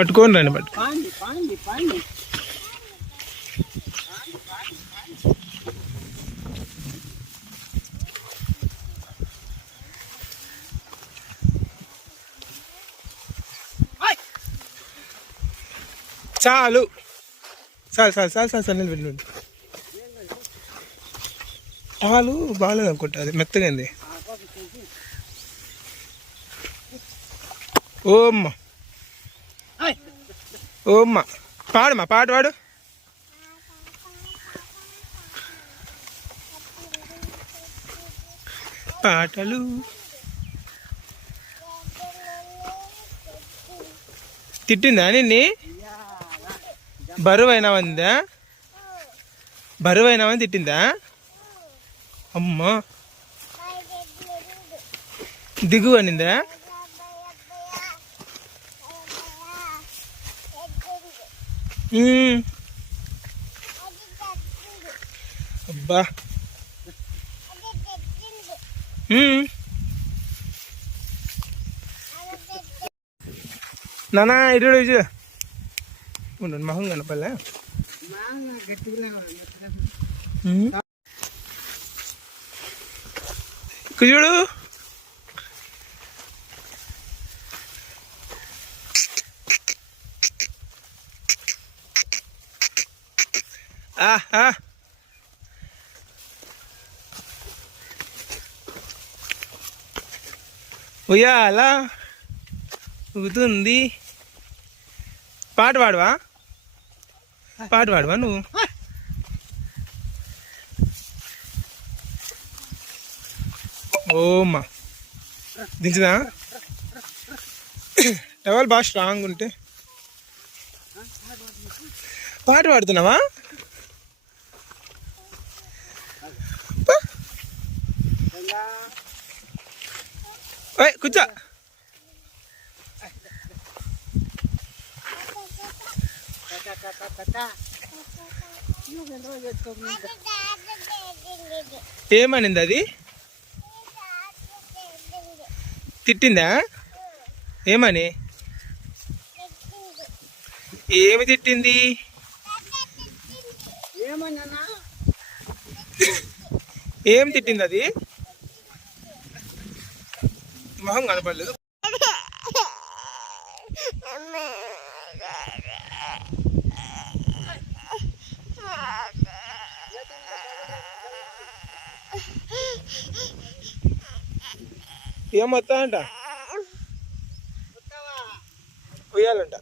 పట్టుకోండి రండి చాలు చాలు చాలు చాలు చాలు చాలు నిలబెట్టి పాలు బాగాలేదు అనుకుంటా, అది మెత్తగైంది. ఓమ్మ ఓమ్మ పాడమ్మా, పాట పాడు. పాటలు తిట్టిందా నిన్ని? బరువైనావందా? బరువైనావని తిట్టిందా? అమ్మా దిగు అనిందా? అబ్బా నానా ఇటు ఇటు ఉండండి, మొహం కనపల్లే. ఇక్కడ చూడు. ఆహా ఉయ్యాల ఊగుతుంది. పాట పాడవా? పాట పాడవా నువ్వు? ఓమ్మా దించుదా? టవల్ బాగా స్ట్రాంగ్ ఉంటే. పాట పాడుతున్నావా? కూర్చో. ఏమనింది అది? తిట్టిందా? ఏమని? ఏమి తిట్టింది? ఏం తిట్టింది అది? మొహం కనపడలేదు. ఏమొత్తా అంట? ఉయ్యాలంట.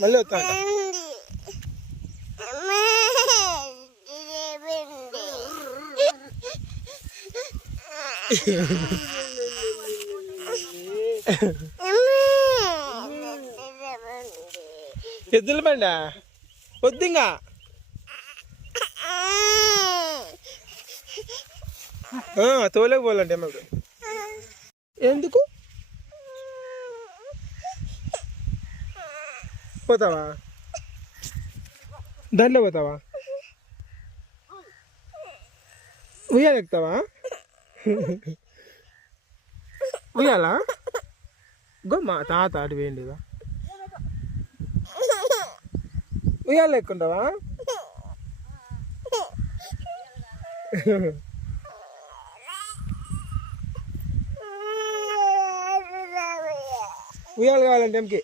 మళ్ళీ వస్తా అంట. ఎద్దుల బండ పొద్దుగా తోలేకపోవాలంటే మాకు. ఎందుకు పోతావా? దాంట్లో పోతావా? ఉయ్యాల ఎక్కుతావా? ఉయ్యాలా గోమ్మా తాత అటు వేయండిగా. ఉయ్యాల ఎక్కుంటావా? ఉయ్యాలు కావాలంటే ఎంకి